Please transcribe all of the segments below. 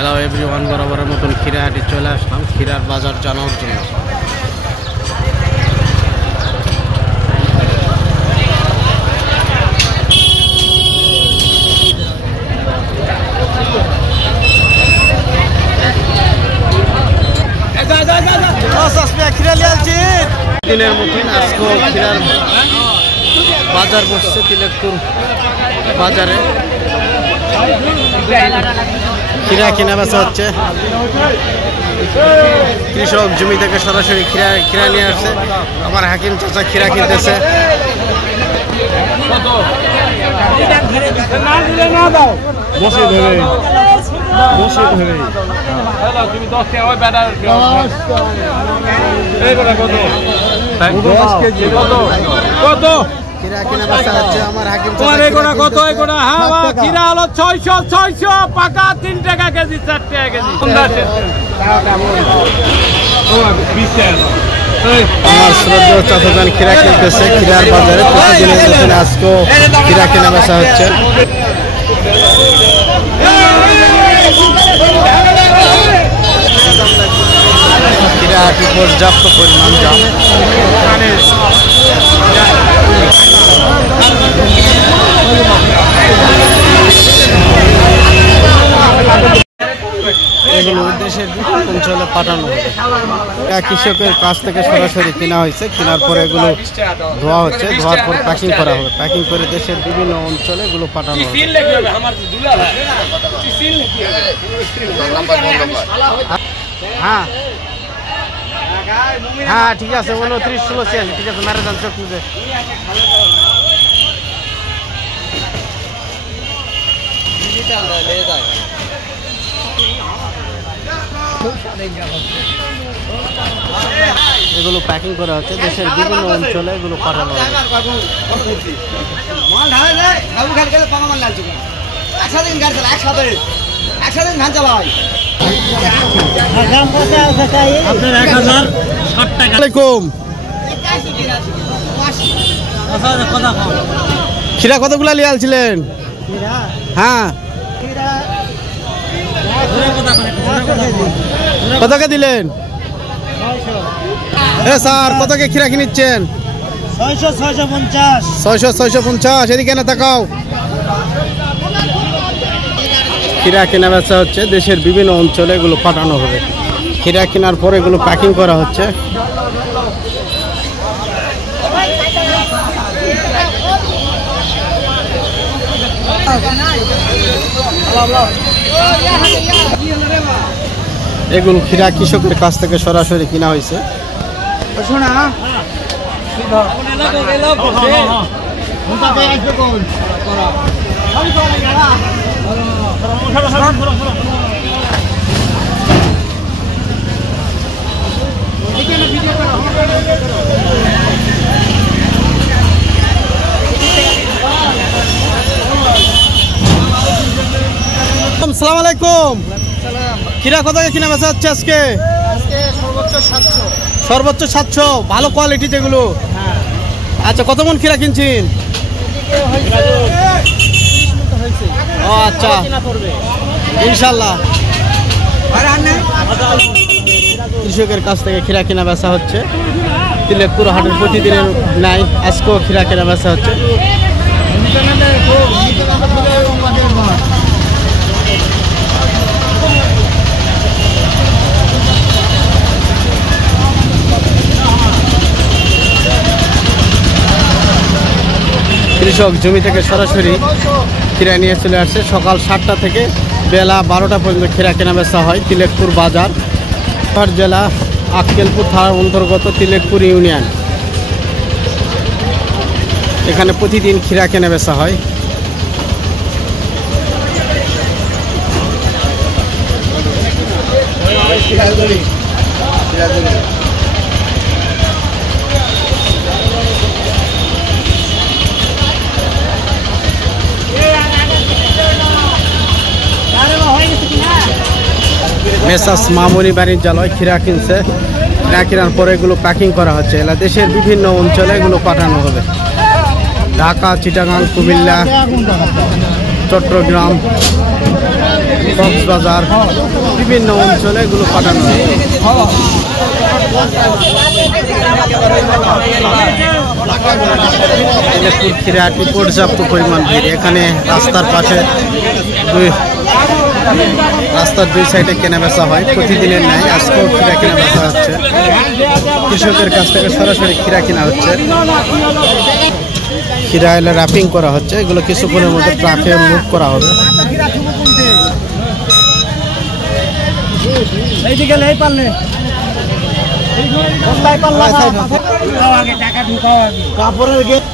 Hello everyone, বরাবরের মতন খিরাহাটি চলে আসলাম খিরার বাজার জানার জন্য। দিনের মতন আজকেও খিরার বাজার বসছে তিলেকপুর বাজারে। খিরা কেনা বেচা হচ্ছে, কৃষক জমি থেকে সরাসরি খিরা নিয়ে আসছে। আমার হাকিম চাচা খিরা কিনতেছে। খিরা কেনা বেচা হচ্ছে, আমার হাকিম কত খিরা হলো 600 পাকা 3 টাকা কেজি 4 টাকা কেজি। আমার শ্রদ্ধেয় চাচাজান খিরা কিনতেছে খিরার বাজারে। প্রতিদিনের মতন আজকেও খিরা কেনা বেচা হচ্ছে। খিরাহাটি পর্যাপ্ত পরিমাণ জাম। এগুলো দেশের বিভিন্ন অঞ্চলে পাঠানো হবে। কৃষকের কাছ থেকে সরাসরি কেনা হয়েছে, কেনার পরে এগুলো ধোয়া হচ্ছে, ধোয়ার পর প্যাকিং করা হবে। প্যাকিং করে দেশের বিভিন্ন অঞ্চলে এগুলো পাঠানো হবে। হ্যাঁ হ্যাঁ ঠিক আছে, 29 16 আছে, ঠিক আছে। মেরে যান চোখ মুজে। এগুলো প্যাকিং করা হচ্ছে, দেশের বিভিন্ন অঞ্চলে এগুলো পাঠানো হবে। খিরা কতগুলা লিয়ে আলছিলেন? হ্যাঁ কতকে দিলেন? স্যার কতকে খিরা কিনিচ্ছেন? 650। এদিকে না তাকাও। খিরা কেনা বেচা হচ্ছে, দেশের বিভিন্ন অঞ্চলে এগুলো পাঠানো হবে। খিরা কেনার পরে এগুলো প্যাকিং করা হচ্ছে। এগুলো খিরা কৃষকের কাছ থেকে সরাসরি কিনা হয়েছে। আসসালামু আলাইকুম। খিরা কত কিনা বেচা হচ্ছে আজকে? সর্বোচ্চ 700। ভালো কোয়ালিটি যেগুলো। আচ্ছা, কত মন খিরা কিনছেন? ও আচ্ছা, ইনশাল্লাহ। কৃষকের কাছ থেকে খিরা কেনা বেচা হচ্ছে। তিলেকপুর হাটের প্রতিদিনের নাই আজকেও খিরা কেনা বেচা হচ্ছে। কৃষক জমি থেকে সরাসরি খিরা নিয়ে চলে আসছে। সকাল 7টা থেকে বেলা 12টা পর্যন্ত খিরা কেনা বেচা হয় তিলেকপুর বাজার। জেলা আক্কেলপুর থানার অন্তর্গত তিলেকপুর ইউনিয়ন। এখানে প্রতিদিন খিরা কেনা বেচা হয়। মেসাস মামুনি বাণিজ্যালয় খিরা কিনছে। খিরা কেনার পরে এগুলো প্যাকিং করা হচ্ছে। এলা দেশের বিভিন্ন অঞ্চলে এগুলো পাঠানো হবে। ঢাকা, চিটাগাং, কুমিল্লা, চট্টগ্রাম কক্সবাজার বিভিন্ন অঞ্চলে এগুলো পাঠানো হয়। তিলেকপুর খিরাহাটি পর্যাপ্ত পরিমাণ ভিড়। এখানে রাস্তার পাশে রাস্তার দুই সাইডে কেনা বেচা হয় প্রতিদিনের ন্যায়। আজকেও খিরা কেনা বেচা হচ্ছে, কৃষকের কাছ থেকে সরাসরি খিরা কেনা হচ্ছে। খিরা এলে র্যাপিং করা হচ্ছে, এগুলো কিছুক্ষণের মধ্যে ট্রাকে মুভ করা হবে। কাপড়ের গেট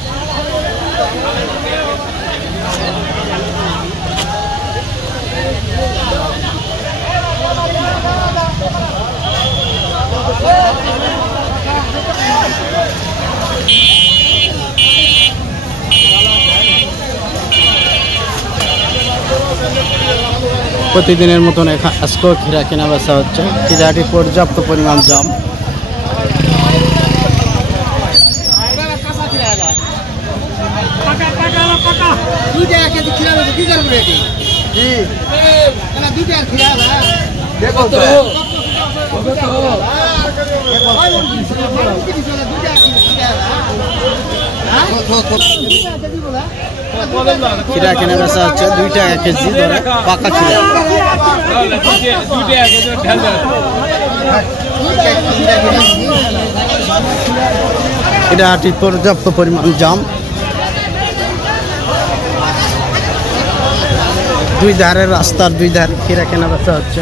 প্রতিদিনের মতন আজকেও খিরা কেনা বেচা হচ্ছে। খিরাহাটি পর্যাপ্ত পরিমাণ জাম। খিরা কেনা বেচা হচ্ছে 2 টাকা কেজি ধরে পাকা খিরা। খিরাহাটি পর্যাপ্ত পরিমাণ জাম। দুই ধারে রাস্তার দুই ধারে খিরা কেনা বেচা হচ্ছে।